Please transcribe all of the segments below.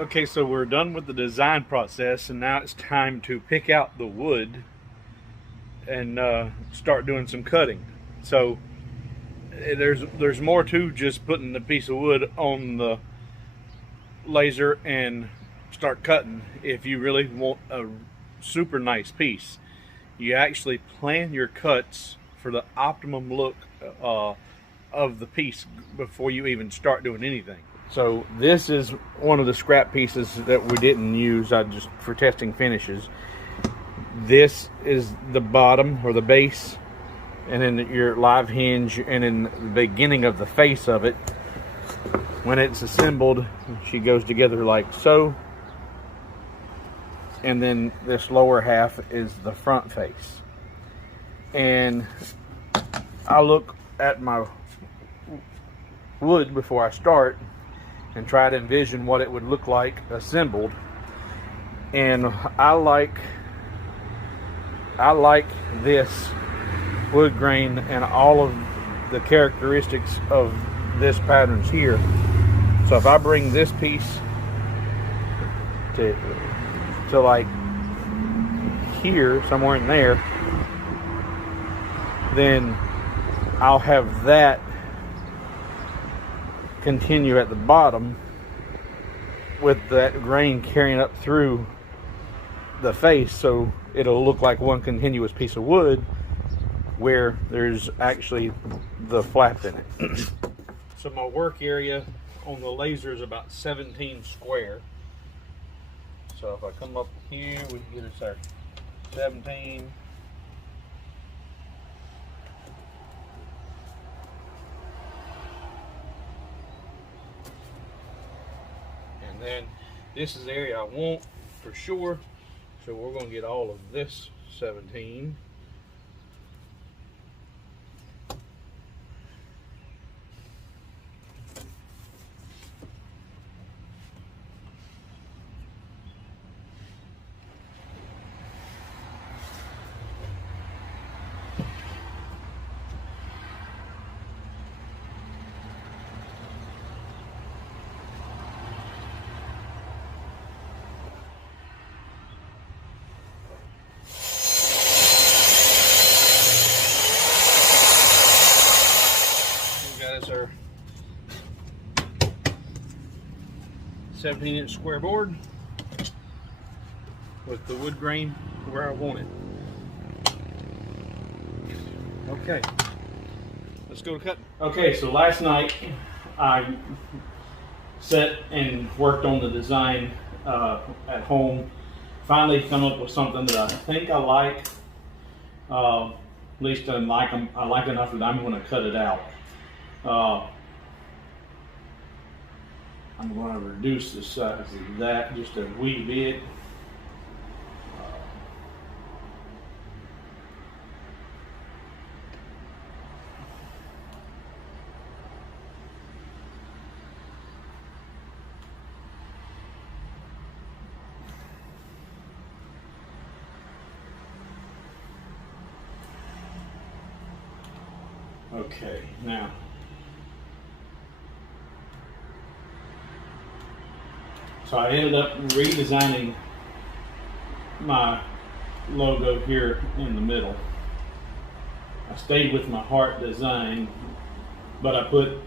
Okay, so we're done with the design process, and now it's time to pick out the wood and start doing some cutting. So there's more to just putting the piece of wood on the laser and start cutting. If you really want a super nice piece, you actually plan your cuts for the optimum look of the piece before you even start doing anything. So this is one of the scrap pieces that we didn't use, just for testing finishes. This is the bottom or the base, and then your live hinge, and in the beginning of the face of it, when it's assembled, she goes together like so. And then this lower half is the front face. And I look at my wood before I start and try to envision what it would look like assembled. And I like this wood grain and all of the characteristics of this patterns here. So if I bring this piece to like here, somewhere in there, then I'll have that continue at the bottom with that grain carrying up through the face, so it'll look like one continuous piece of wood where there's actually the flap in it. So my work area on the laser is about 17 square. So if I come up here, we can get it there. 17. And then this is the area I want for sure. So we're going to get all of this 17. Our 17-inch square board with the wood grain where I want it. Okay, let's go to cutting. Okay, so last night I sat and worked on the design at home. Finally come up with something that I think I like. At least I like enough that I'm going to cut it out. I'm going to reduce the size of that just a wee bit. Okay, now so I ended up redesigning my logo here in the middle. I stayed with my heart design, but I put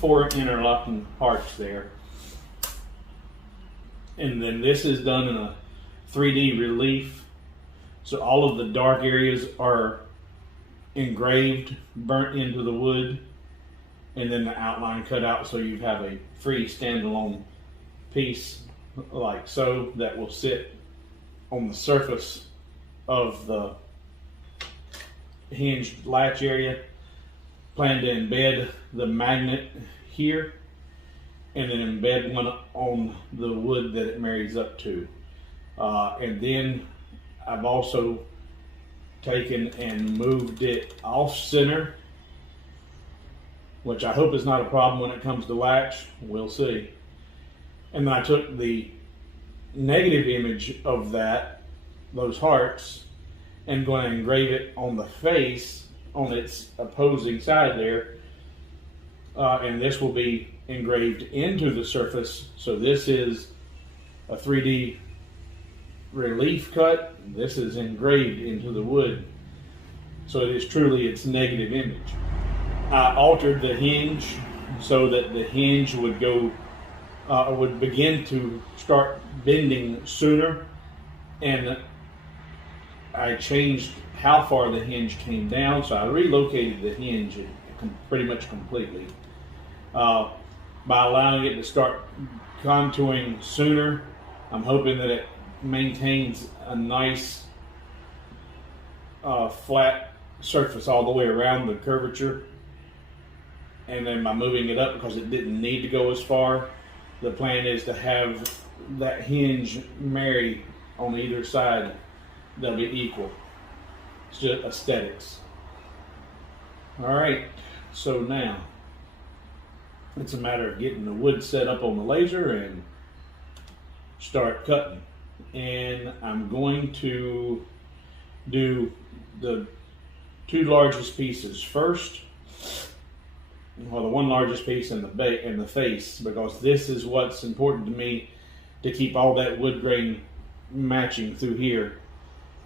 4 interlocking hearts there. And then this is done in a 3D relief. So all of the dark areas are engraved, burnt into the wood, and then the outline cut out, so you have a free standalone piece like so that will sit on the surface of the hinged latch area. Plan to embed the magnet here and then embed one on the wood that it marries up to, and then I've also taken and moved it off center, which I hope is not a problem when it comes to latch. We'll see. And then I took the negative image of those hearts, and going to engrave it on the face on its opposing side there. And this will be engraved into the surface. So this is a 3D relief cut. This is engraved into the wood. So it is truly its negative image. I altered the hinge so that the hinge would go, would begin to start bending sooner, and I changed how far the hinge came down. So I relocated the hinge pretty much completely by allowing it to start contouring sooner. I'm hoping that it maintains a nice flat surface all the way around the curvature. And then by moving it up, because it didn't need to go as far, the plan is to have that hinge marry on either side. They'll be equal. It's just aesthetics. All right, so now it's a matter of getting the wood set up on the laser and start cutting. And I'm going to do the two largest pieces first. Well, the one largest piece in the face, because this is what's important to me, to keep all that wood grain matching through here,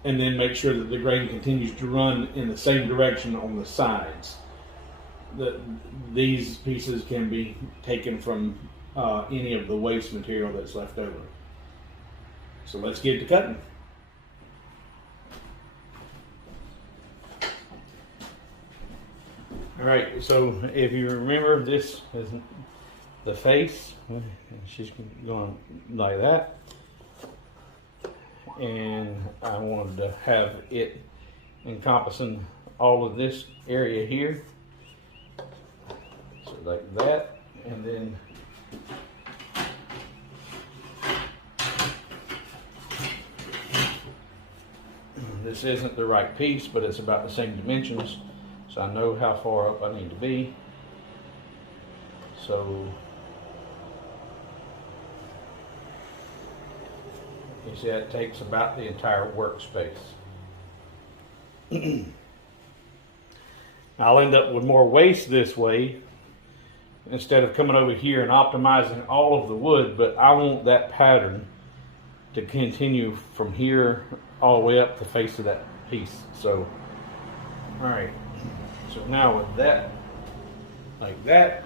and then make sure that the grain continues to run in the same direction on the sides. These pieces can be taken from any of the waste material that's left over. So let's get to cutting. All right, so if you remember, this is the face. She's going like that. And I wanted to have it encompassing all of this area here. So like that, and then this isn't the right piece, but it's about the same dimensions. So I know how far up I need to be. So you see, that takes about the entire workspace. I'll end up with more waste this way, instead of coming over here and optimizing all of the wood, but I want that pattern to continue from here all the way up the face of that piece. So, all right. So now with that, like that,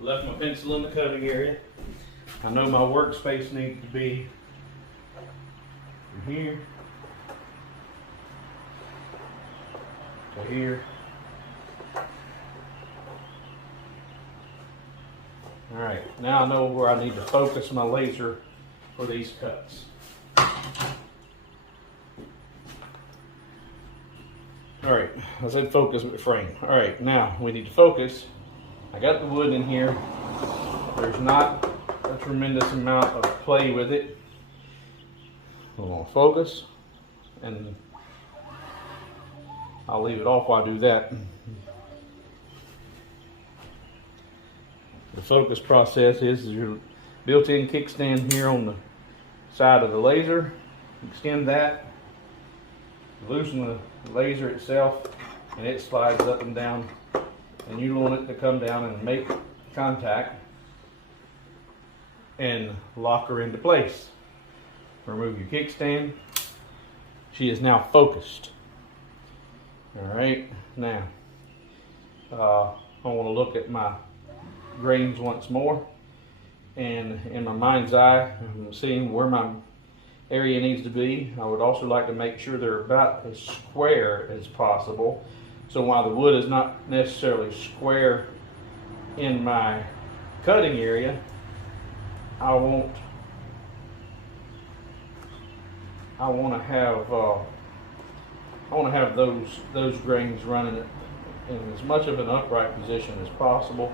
left my pencil in the cutting area. I know my workspace needs to be from here to here. All right, now I know where I need to focus my laser for these cuts. All right, I said focus with the frame. All right, now we need to focus. I got the wood in here. There's not a tremendous amount of play with it. I'm gonna focus, and I'll leave it off while I do that. The focus process is your built-in kickstand here on the side of the laser. Extend that, loosen the laser itself, and it slides up and down, and you want it to come down and make contact and lock her into place. Remove your kickstand. She is now focused. All right, now I want to look at my grains once more, and in my mind's eye, I'm seeing where my area needs to be. I would also like to make sure they're about as square as possible. So while the wood is not necessarily square in my cutting area, I want to have those grains running in as much of an upright position as possible.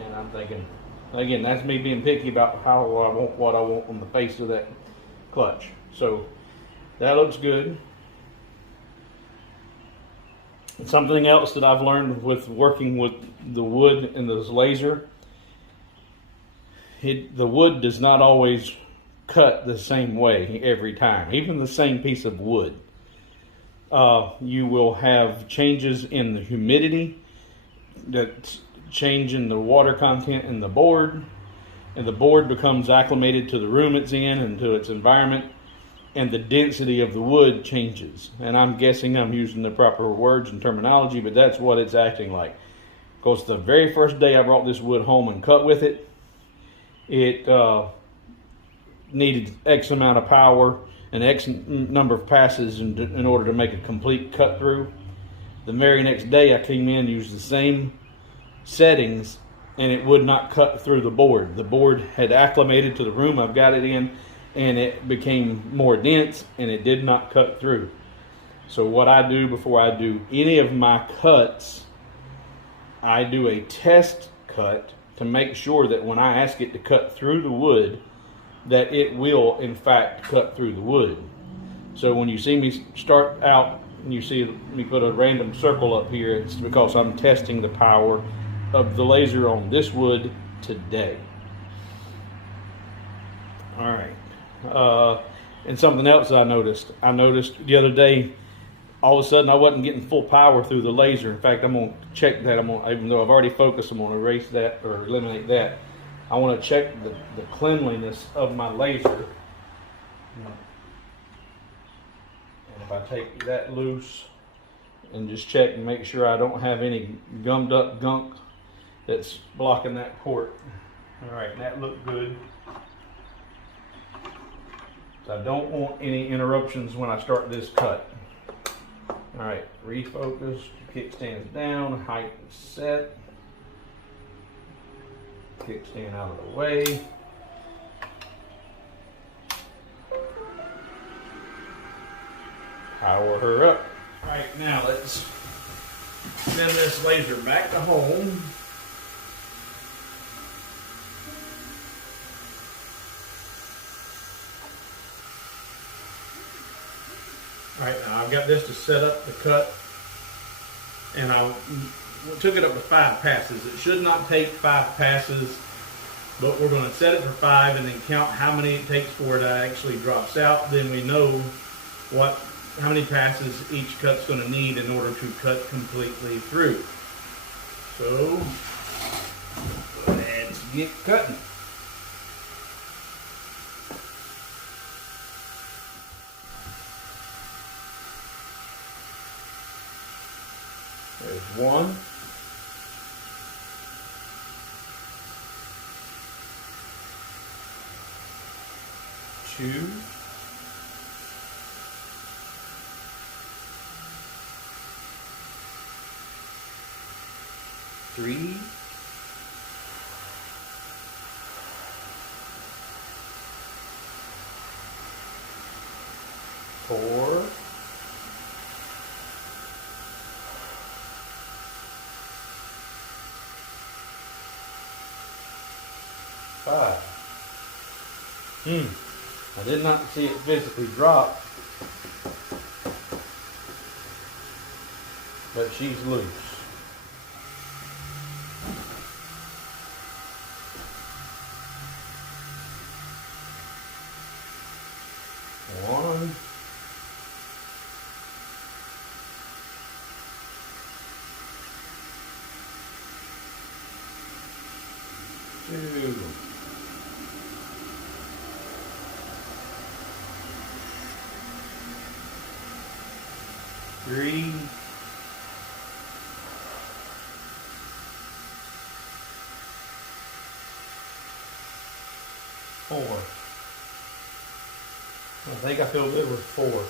And I'm thinking, again, that's me being picky about what I want on the face of that clutch. So that looks good. And something else that I've learned with working with the wood and this laser, the wood does not always cut the same way every time, even the same piece of wood. You will have changes in the humidity, that change in the water content in the board, and the board becomes acclimated to the room it's in and to its environment, and the density of the wood changes. And I'm guessing I'm using the proper words and terminology, but that's what it's acting like. Because the very first day I brought this wood home and cut with it, it needed X amount of power and X number of passes in order to make a complete cut through. The very next day I came in, used the same settings, and it would not cut through the board. The board had acclimated to the room I've got it in, and it became more dense, and it did not cut through. So what I do before I do any of my cuts, I do a test cut to make sure that when I ask it to cut through the wood, that it will in fact cut through the wood. So when you see me start out and you see me put a random circle up here, it's because I'm testing the power of the laser on this wood today. All right. And something else I noticed the other day, all of a sudden I wasn't getting full power through the laser. In fact, I'm going to check that. Even though I've already focused, I'm going to erase that or eliminate that. I want to check the cleanliness of my laser. And if I take that loose and just check and make sure I don't have any gummed up gunk that's blocking that port. All right, that looked good. So I don't want any interruptions when I start this cut. All right, refocus, kickstands down, height is set. Kickstand out of the way. Power her up. All right, now let's send this laser back to home. All right, now I've got this to set up the cut, and I took it up to 5 passes. It should not take 5 passes, but we're going to set it for 5 and then count how many it takes for it actually drops out. Then we know how many passes each cut's going to need in order to cut completely through. So let's get cutting. There's 1. 2. 3. 4. 5. I did not see it physically drop, but she's loose. One. 2. 3. 4. I think I feel good with 4.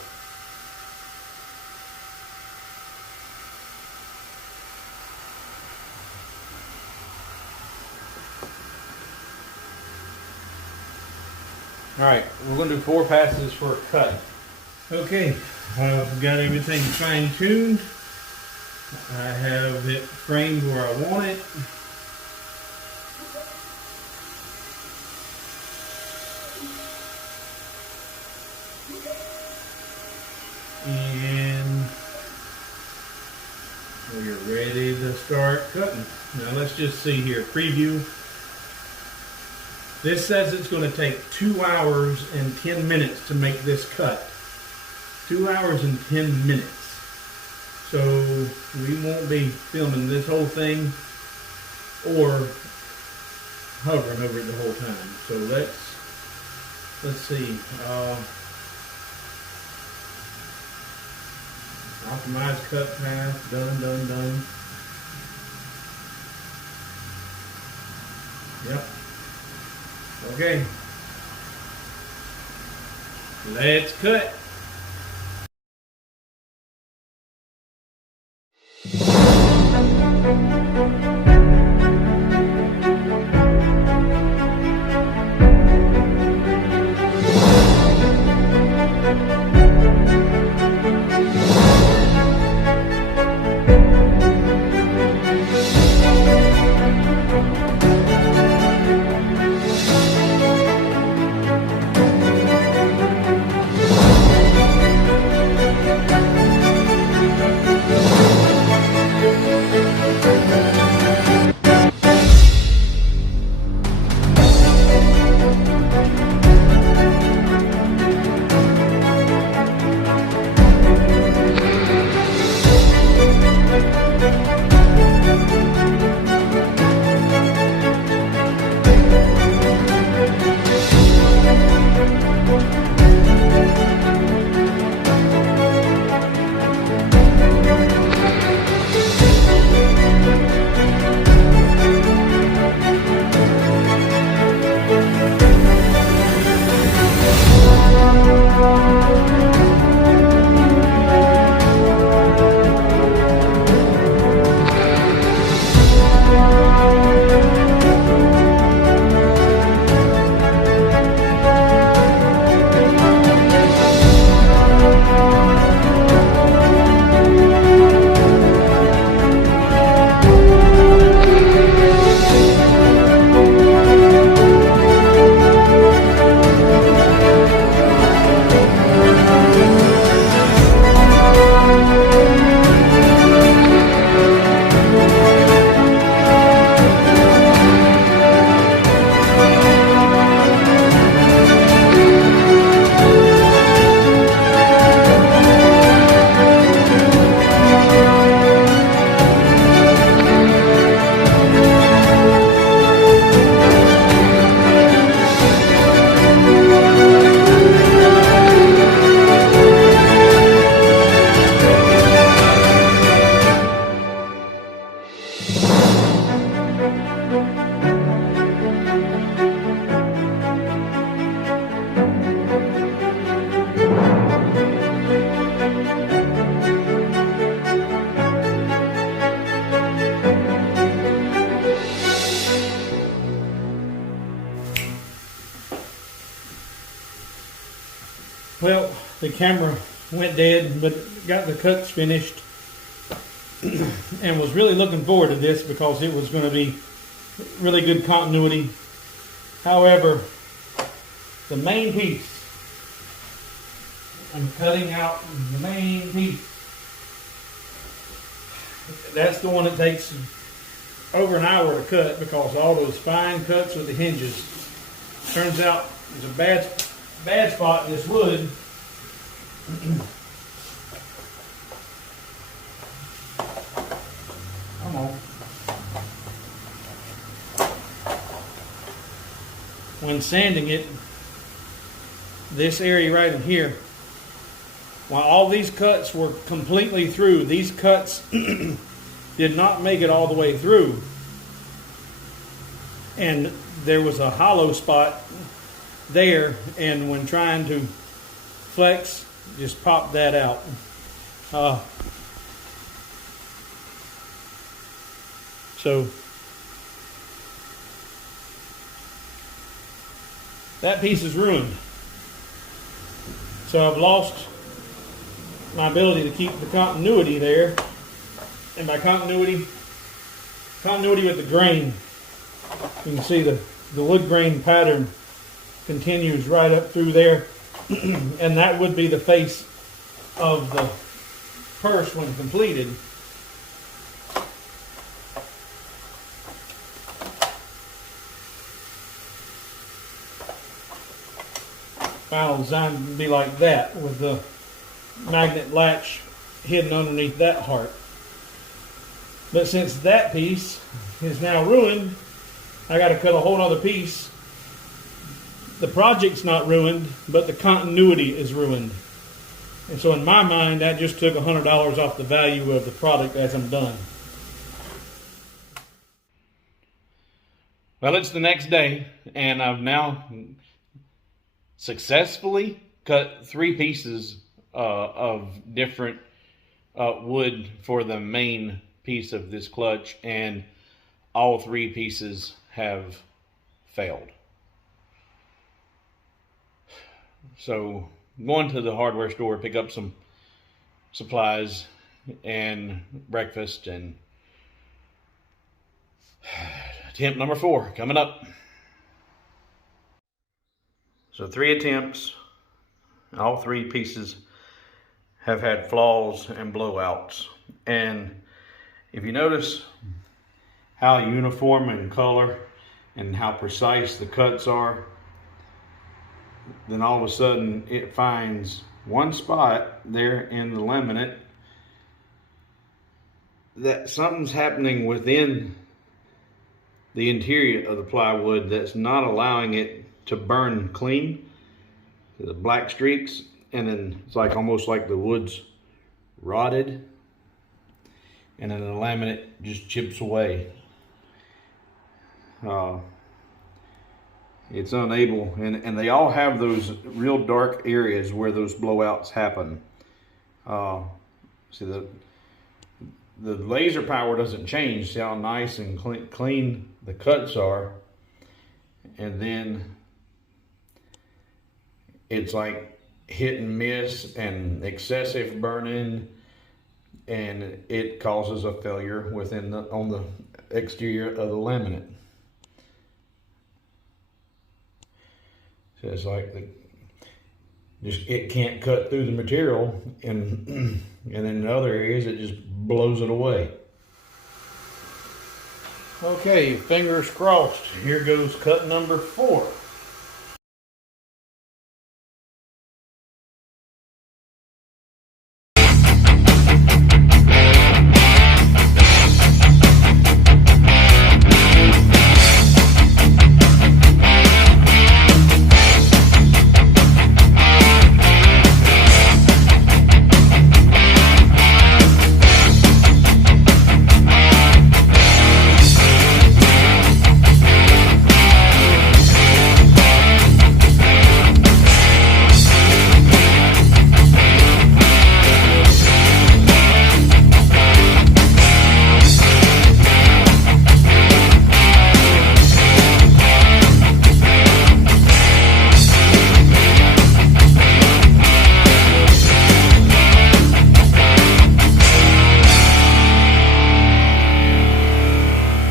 All right, we're going to do 4 passes for a cut. Okay, I've got everything fine-tuned. I have it framed where I want it. And we're ready to start cutting. Now let's just see here, preview. This says it's going to take 2 hours and 10 minutes to make this cut. 2 hours and 10 minutes. So we won't be filming this whole thing or hovering over it the whole time. So let's see. Optimize cut path, done. Yep. Okay. Let's cut. Well, the camera went dead, but got the cuts finished and was really looking forward to this because it was going to be really good continuity. However, the main piece, I'm cutting out the main piece. That's the one that takes over an hour to cut because all those fine cuts with the hinges. Turns out there's a bad spot in this wood. Come on. When sanding it, this area right in here, while all these cuts were completely through, these cuts did not make it all the way through. And there was a hollow spot there, and when trying to flex, just popped that out. So that piece is ruined. So I've lost my ability to keep the continuity there. And by continuity with the grain. You can see the wood grain pattern continues right up through there. And that would be the face of the purse when completed. Final design would be like that, with the magnet latch hidden underneath that heart. But since that piece is now ruined, I got to cut a whole other piece. The project's not ruined, but the continuity is ruined. And so in my mind, that just took $100 off the value of the product as I'm done. Well, it's the next day, and I've now successfully cut 3 pieces of different wood for the main piece of this clutch, and all 3 pieces have failed. So going to the hardware store, pick up some supplies and breakfast, and attempt number 4 coming up. So 3 attempts, all 3 pieces have had flaws and blowouts. And if you notice how uniform in color and how precise the cuts are, then all of a sudden it finds one spot there in the laminate that something's happening within the interior of the plywood that's not allowing it to burn clean. The black streaks, and then it's like almost like the wood's rotted, and then the laminate just chips away. It's unable, and they all have those real dark areas where those blowouts happen. See, the laser power doesn't change. See how nice and clean the cuts are, and then it's like hit and miss and excessive burning, and it causes a failure on the exterior of the laminate. So it's like it can't cut through the material, and in other areas it just blows it away. Okay, fingers crossed. Here goes cut number 4.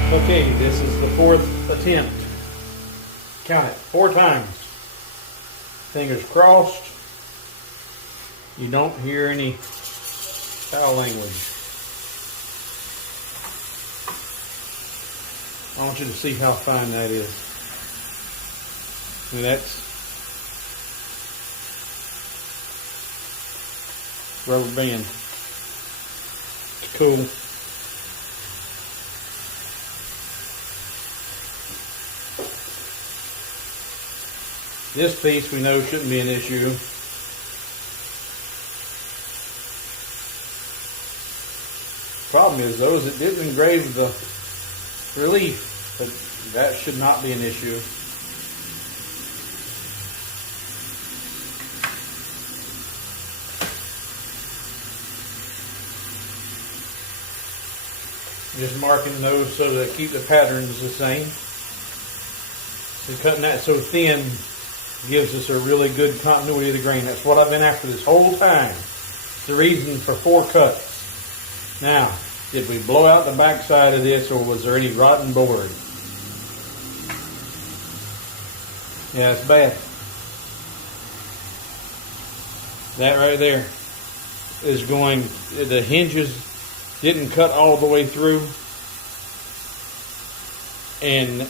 Okay, this is the 4th attempt. Count it 4 times. Fingers crossed. You don't hear any foul language. I want you to see how fine that is. And that's rubber band. It's cool. This piece we know shouldn't be an issue. Problem is though, it didn't engrave the relief, but that should not be an issue. Just marking those so that keep the patterns the same. So cutting that so thin gives us a really good continuity of the grain. That's what I've been after this whole time. It's the reason for 4 cuts. Now, did we blow out the back side of this, or was there any rotten board? Yeah, it's bad. That right there is going, the hinges didn't cut all the way through, and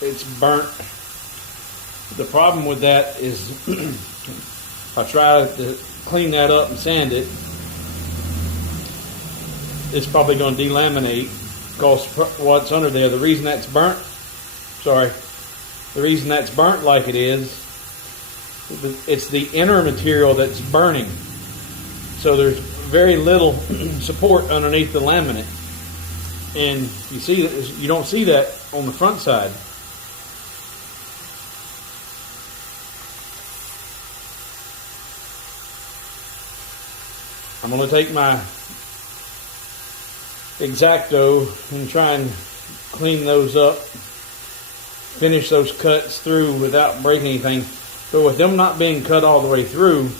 it's burnt. The problem with that is I try to clean that up and sand it, it's probably going to delaminate because what's under there, the reason that's burnt, the reason that's burnt like it is, it's the inner material that's burning. So there's very little support underneath the laminate. And you see that you don't see that on the front side. I'm going to take my X-Acto and try and clean those up, finish those cuts through without breaking anything. But with them not being cut all the way through,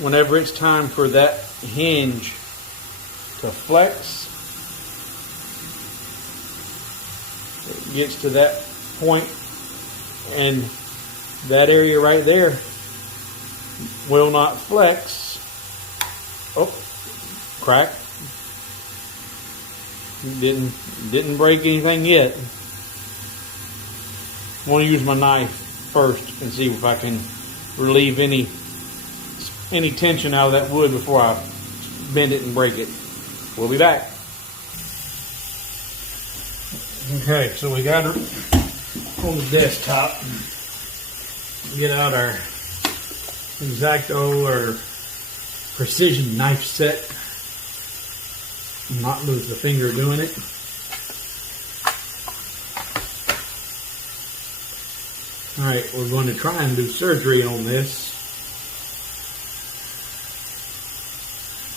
whenever it's time for that hinge to flex, it gets to that point, and that area right there will not flex. Oh, crack. Didn't break anything yet. I want to use my knife first and see if I can relieve any tension out of that wood before I bend it and break it. We'll be back. Okay, so we got her on the desktop. Get out our X-Acto or precision knife set. Not lose the finger doing it. Alright, we're going to try and do surgery on this.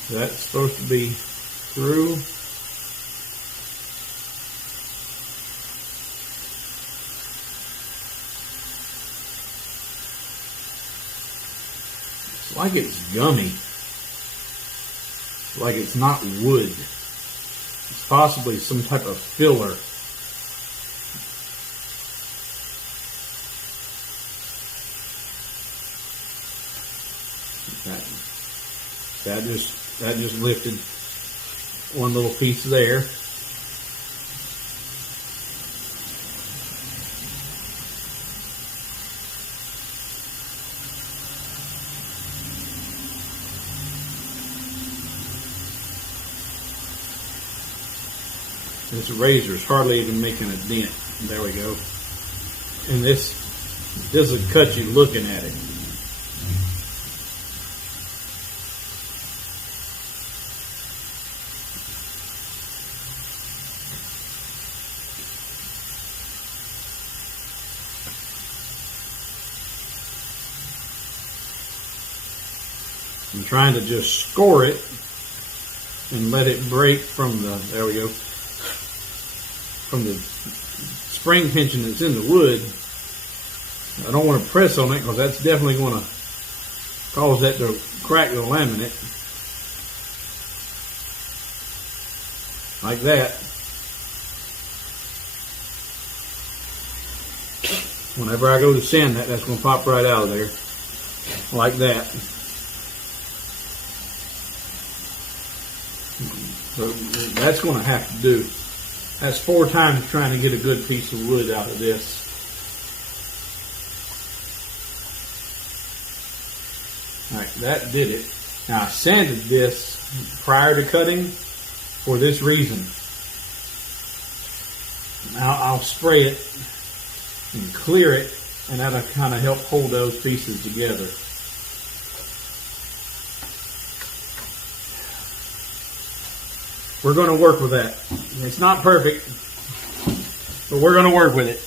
That's supposed to be through. It's like it's gummy. It's like it's not wood. It's possibly some type of filler. That just lifted one little piece there. This razor's hardly even making a dent. There we go. And this will cut you looking at it. I'm trying to just score it and let it break from the, there we go, from the spring tension that's in the wood. I don't want to press on it because that's definitely going to cause that to crack the laminate. Like that. Whenever I go to sand that, that's going to pop right out of there. Like that. So that's going to have to do. That's 4 times trying to get a good piece of wood out of this. Alright, that did it. Now I sanded this prior to cutting for this reason. Now I'll spray it and clear it, and that'll kind of help hold those pieces together. We're going to work with that. It's not perfect, but we're going to work with it.